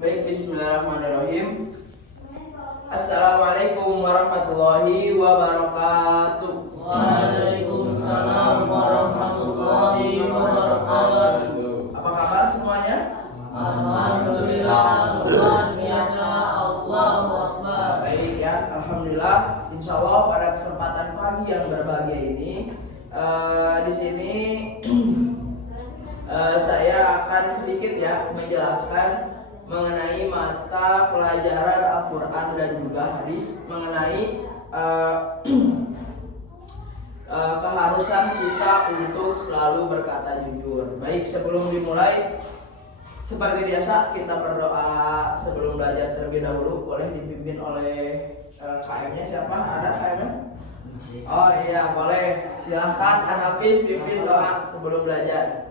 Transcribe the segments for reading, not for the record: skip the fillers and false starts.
Baik, bismillahirrahmanirrahim. Assalamualaikum warahmatullahi wabarakatuh. Waalaikumsalam warahmatullahi wabarakatuh. Apa kabar semuanya? Alhamdulillah, luar biasa, Allahu Akbar. Baik ya, alhamdulillah. Insya Allah pada kesempatan pagi yang berbahagia ini, di sini saya akan sedikit ya menjelaskan mengenai mata pelajaran Al-Quran dan juga hadis mengenai keharusan kita untuk selalu berkata jujur. Baik, sebelum dimulai, seperti biasa kita berdoa sebelum belajar terlebih dahulu. Boleh dipimpin oleh KM-nya siapa? Ada KM-nya? Oh iya, boleh. Silahkan Anapis pimpin doa sebelum belajar.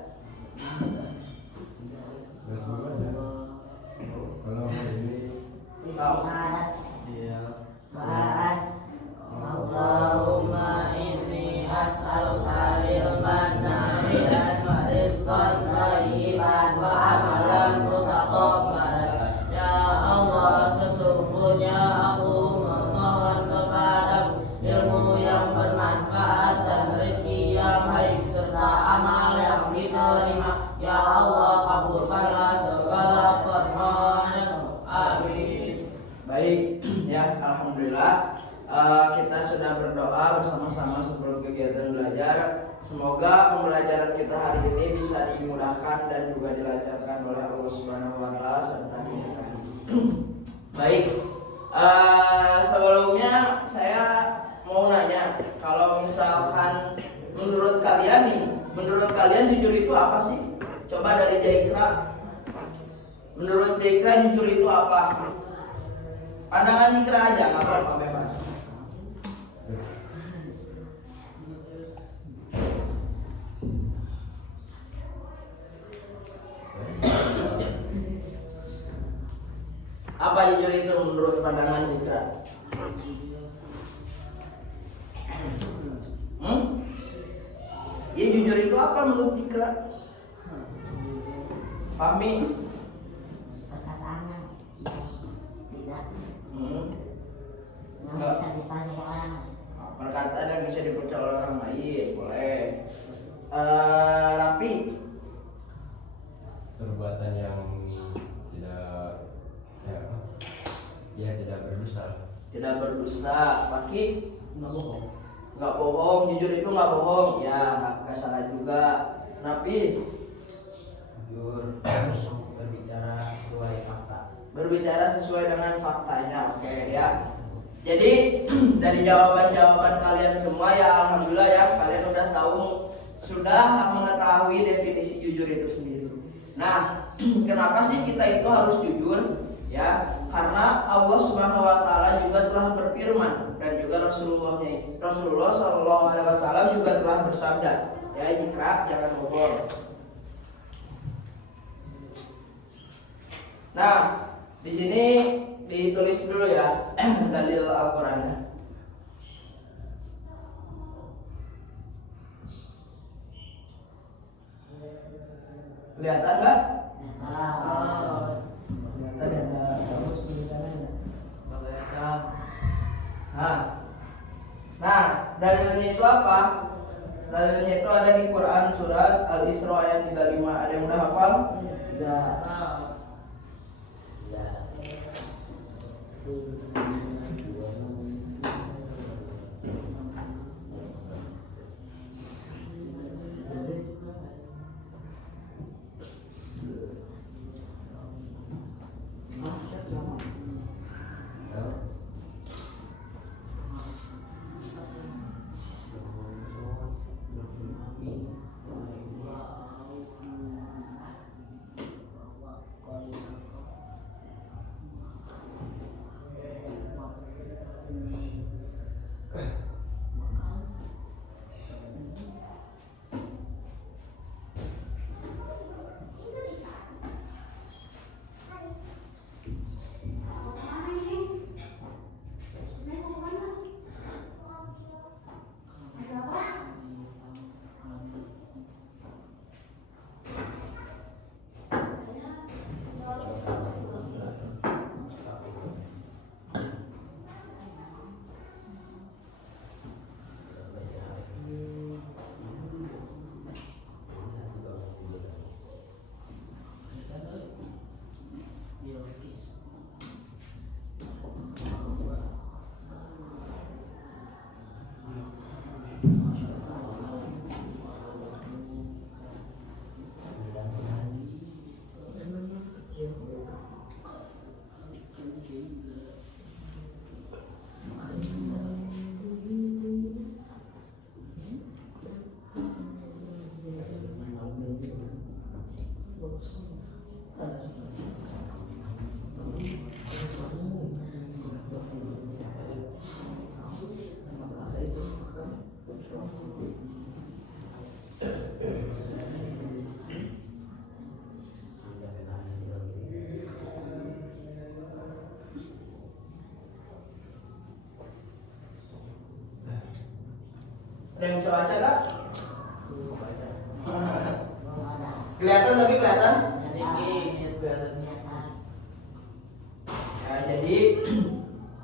Allahumma inni as'aluka ilman nafi'an wa rizqan thayyiban wa amalan mutaqabbalan. Ya Allah, sesungguhnya aku memohon kepadamu ilmu yang bermanfaat dan rezeki yang baik serta amal yang diterima. Ya Allah, kabulkanlah segala permohonan. Amin. Baik, ya alhamdulillah. Kita sudah berdoa bersama-sama sebelum kegiatan belajar. Semoga pembelajaran kita hari ini bisa dimudahkan dan juga dilancarkan oleh Allah Subhanahu wa taala serta diberkahi. Baik. Sebelumnya saya mau nanya, kalau misalkan menurut kalian jujur itu apa sih? Coba dari Jaikra. Menurut Jaikra jujur itu apa? Pandangan Jaikra aja, nggak apa-apa, bebas. Apa jujur itu menurut pandangan Jaikra? Ya jujur itu apa menurut Jaikra? Fahmi? Perkataannya tidak Enggak. bisa dipakai orang. Perkataan yang bisa dipercaya oleh orang lain, boleh. Rapi? Perbuatan yang tidak berdosa. Tidak berdusta. Paki? Nggak bohong. Jujur itu nggak bohong. Ya, nggak salah juga. Rapi? Jujur, berbicara sesuai fakta. Berbicara sesuai dengan faktanya. Oke ya. Jadi dari jawaban-jawaban kalian semua ya alhamdulillah ya, kalian sudah mengetahui definisi jujur itu sendiri. Nah, kenapa sih kita itu harus jujur? Ya, karena Allah Subhanahu wa taala juga telah berfirman dan juga Rasulullah Shallallahu alaihi wasallam juga telah bersabda, ya Jikra, jangan bohong. Nah, di sini ditulis dulu ya dalil Al-Qur'annya. Kelihatan nggak? Kelihatan ada bagus tulisannya. Nah, dalilnya itu apa? Dalilnya itu ada di Quran surat Al-Isra ayat 35. Ada yang udah hafal? Tidak. Ada yang bisa baca gak? Belum ada. Kelihatan tapi kelihatan. Sedikit. Kelihatan. Ya, jadi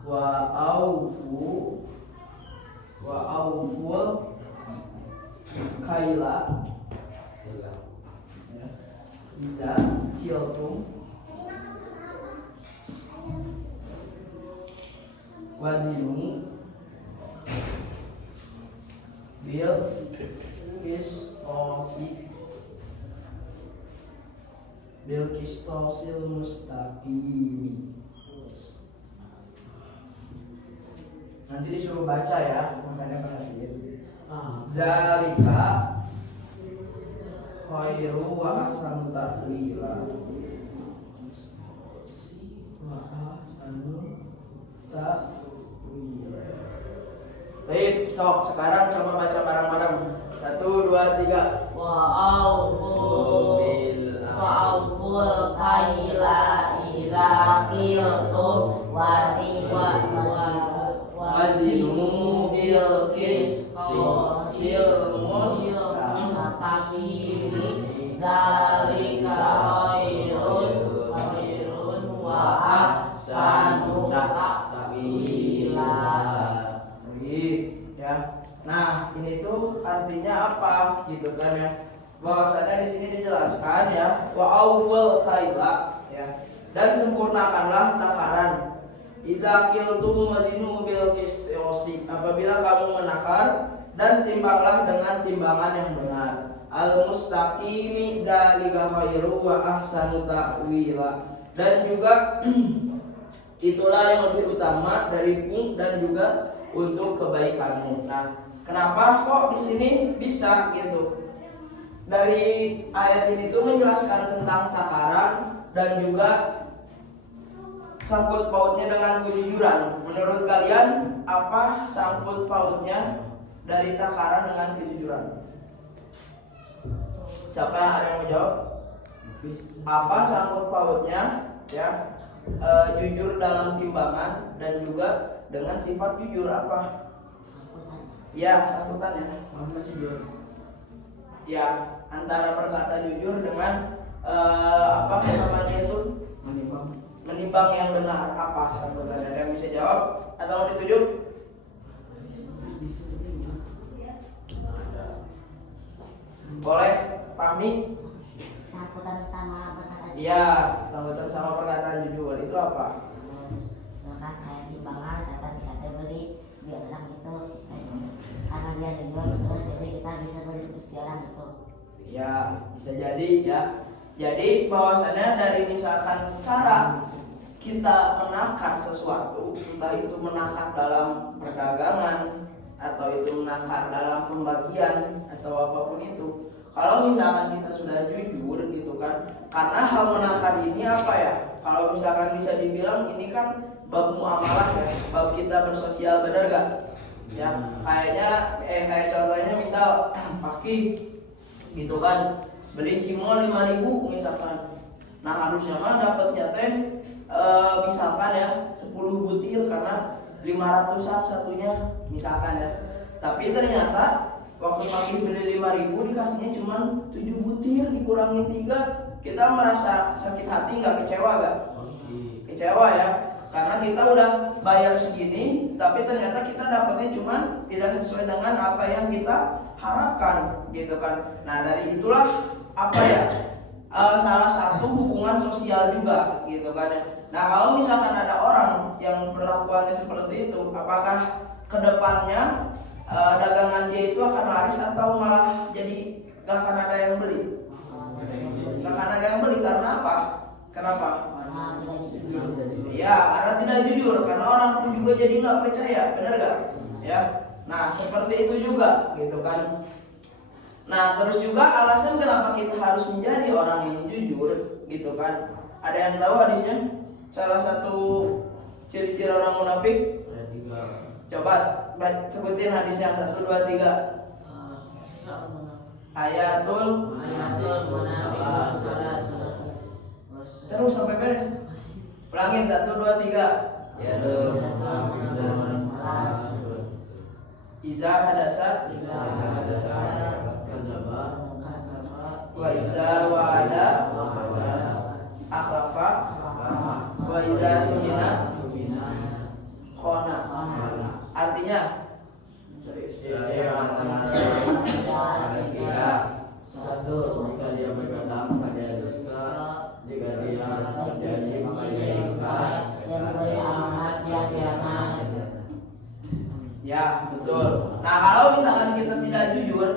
wa'aufu kaila ya. Iza kiltum wazinu bil kistosil mustaqimi. Nanti disuruh baca ya, makanya perhatiin. Zalika khairu wa ahsanu ta'wila. Wa ahsanu ta'wila. Baik, sok sekarang coba baca bareng-bareng. 1, 2, 3. Wa'auful kaila idza qiltum wazinu bil qistosil mustaqimi dzalika khairun wa ahsanu ta'wila. Baik, ya. Nah, ini tuh artinya apa gitu kan ya? Bahwasanya di sini dijelaskan ya, wa'auful kaila ya. Dan sempurnakanlah takaran. Iza qiltum wazinu bil qistosi. Apabila kamu menakar dan timbanglah dengan timbangan yang benar. Al mustaqimi dzalika khairu wa ahsanu ta'wila. Dan juga itulah yang lebih utama darimu dan juga untuk kebaikanmu. Nah, kenapa kok di sini bisa gitu? Dari ayat ini tuh menjelaskan tentang takaran dan juga sangkut pautnya dengan kejujuran. Menurut kalian apa sangkut pautnya dari takaran dengan kejujuran? Siapa yang ada yang mau jawab? Apa sangkut pautnya ya jujur dalam timbangan dan juga dengan sifat jujur apa? Ya, sangkutannya. Ya, antara perkata jujur dengan apa namanya itu? Menimbang yang benar. Apa sangkutannya? Ada yang bisa jawab atau mau ditunjuk? Boleh, Fahmi? Sangkutan sama perkataan. Iya, sangkutan sama perkataan jujur itu apa? Misalkan kayak timbangan, misalkan kita beli di orang itu istilahnya. Karena dia jujur, terus jadi kita bisa beli di orang itu. Ya, bisa jadi ya. Jadi bahwasannya dari misalkan cara kita menakar sesuatu, entah itu menakar dalam perdagangan atau itu menakar dalam pembagian atau apapun itu. Kalau misalkan kita sudah jujur gitu kan, karena hal menakar ini apa ya? Kalau misalkan bisa dibilang ini kan bab muamalah ya, bab kita bersosial, benar gak? Ya, kayaknya kayak contohnya misal Paki gitu kan, beli cimol 5.000 misalkan. Nah harusnya mah dapatnya teh misalkan ya 10 butir karena 500-an satunya misalkan ya. Tapi ternyata waktu Paki beli 5.000 dikasihnya cuma 7 butir dikurangin 3, kita merasa sakit hati nggak? Kecewa gak? Kecewa ya, karena kita udah bayar segini tapi ternyata kita dapatnya cuma tidak sesuai dengan apa yang kita harapkan gitu kan. Nah dari itulah apa ya salah satu hubungan sosial juga gitu kan ya. Nah kalau misalkan ada orang yang perlakuannya seperti itu, apakah kedepannya dagangan dia itu akan laris atau malah jadi gak akan ada yang beli? Gak akan ada yang beli karena apa? Kenapa? Ya karena tidak jujur, karena orang pun juga jadi nggak percaya, benar gak? Ya, nah seperti itu juga gitu kan. Nah terus juga alasan kenapa kita harus menjadi orang yang jujur gitu kan? Ada yang tahu hadisnya? Salah satu ciri-ciri orang munafik? Coba sebutin hadisnya 1, 2, 3. Ayatul munafik. Terus sampai beres. Ulangin 1, 2, 3. Iza hadasa wa iza wa'ada akhlafa wa iza tumina khona. Artinya satu, jika dia berkata maka dia dusta, jika dia berjanji maka dia ingkar, yang diberi amanat dia khianat. ya betul. Nah kalau misalkan kita tidak jujur,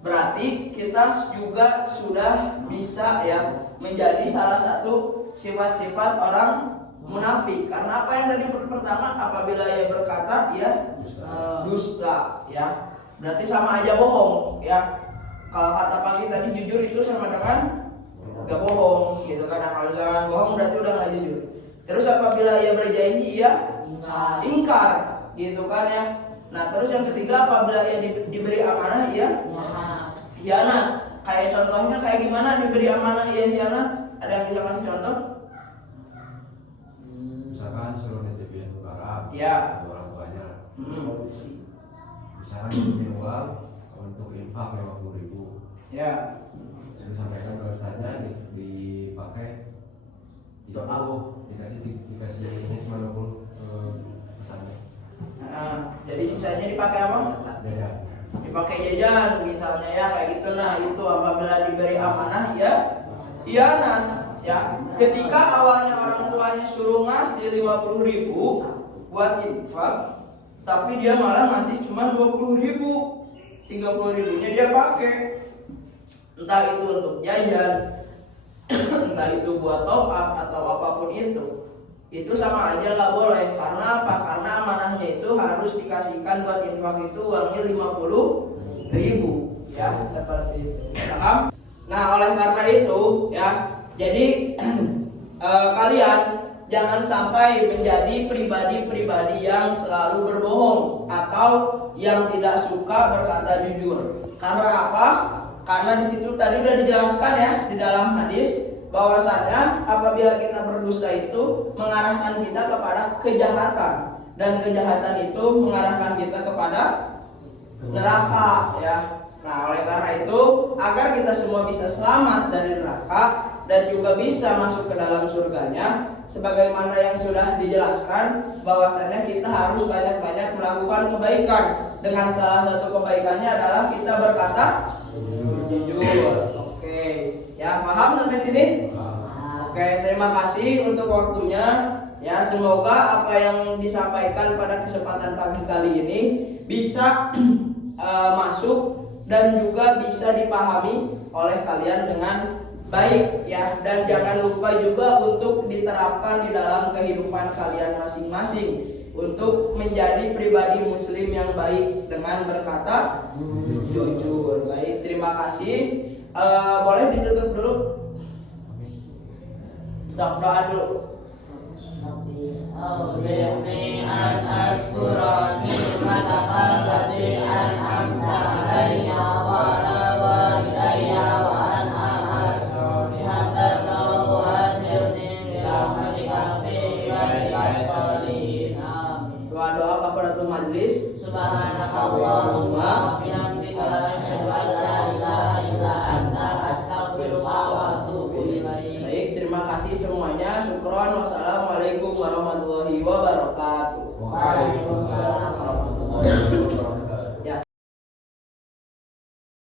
berarti kita juga sudah bisa ya menjadi salah satu sifat-sifat orang munafik. Karena apa yang tadi pertama, apabila ia berkata ia dusta ya, berarti sama aja bohong ya. Kalau kata pagi tadi jujur itu sama dengan gak bohong gitu kan. Nah, kalau misalkan bohong berarti udah gak jujur. Terus apabila ia berjanji ia ingkar gitu kan ya. Nah terus yang ketiga, apabila ia diberi amanah ia khianat. Kayak contohnya kayak gimana diberi amanah ia khianat? Ada yang bisa kasih contoh? Misalkan suruh nitipin barang Ya. ke orang tuanya, misalkan Hmm. nitipin uang untuk infak 50.000, Ya. sudah sampaikan ke ustaznya dipakai 30, dikasih cuma 20 pesannya. Nah, jadi sisanya dipakai apa? Jajan. Dipakai jajan misalnya ya kayak gitu. Nah itu apabila diberi amanah ya khianat ya. Ketika awalnya orang tuanya suruh ngasih 50.000 buat infak, tapi dia malah ngasih cuma 20.000, 30.000-nya dia pakai, entah itu untuk jajan, entah itu buat top up atau apapun itu sama aja nggak boleh. Karena apa? Karena amanahnya itu harus dikasihkan buat infak itu uangnya 50.000 ya, seperti itu. Paham? Nah oleh karena itu ya, jadi kalian jangan sampai menjadi pribadi-pribadi yang selalu berbohong atau yang tidak suka berkata jujur. Karena apa? Karena di situ tadi udah dijelaskan ya di dalam hadis bahwasanya apabila kita berdosa itu mengarahkan kita kepada kejahatan, dan kejahatan itu mengarahkan kita kepada neraka ya. Nah oleh karena itu agar kita semua bisa selamat dari neraka dan juga bisa masuk ke dalam surganya, sebagaimana yang sudah dijelaskan bahwasanya kita harus banyak-banyak melakukan kebaikan. Dengan salah satu kebaikannya adalah kita berkata jujur. Oke, ya paham sampai sini? Oke, terima kasih untuk waktunya. Ya, semoga apa yang disampaikan pada kesempatan pagi kali ini bisa masuk dan juga bisa dipahami oleh kalian dengan baik ya. Dan jangan lupa juga untuk diterapkan di dalam kehidupan kalian masing-masing untuk menjadi pribadi muslim yang baik dengan berkata jujur. Baik, terima kasih. Boleh ditutup dulu? Doa dulu. أوزعني أن أشكر نعمتك التي أنعمت علي وعلى والدي وأن أعمل صالحا ترضاه وأجرني برحمتك في عبادك الصالحين آمين. Doa kafaratul majlis. Subhanakallahumma wa bihamdika asyhadu an la ilaha illa anta astaghfiruka wa atubu ilaik. Baik, terima kasih semuanya. Syukron. Wassalamualaikum warahmatullahi wabarakatuh. Waalaikumsalam.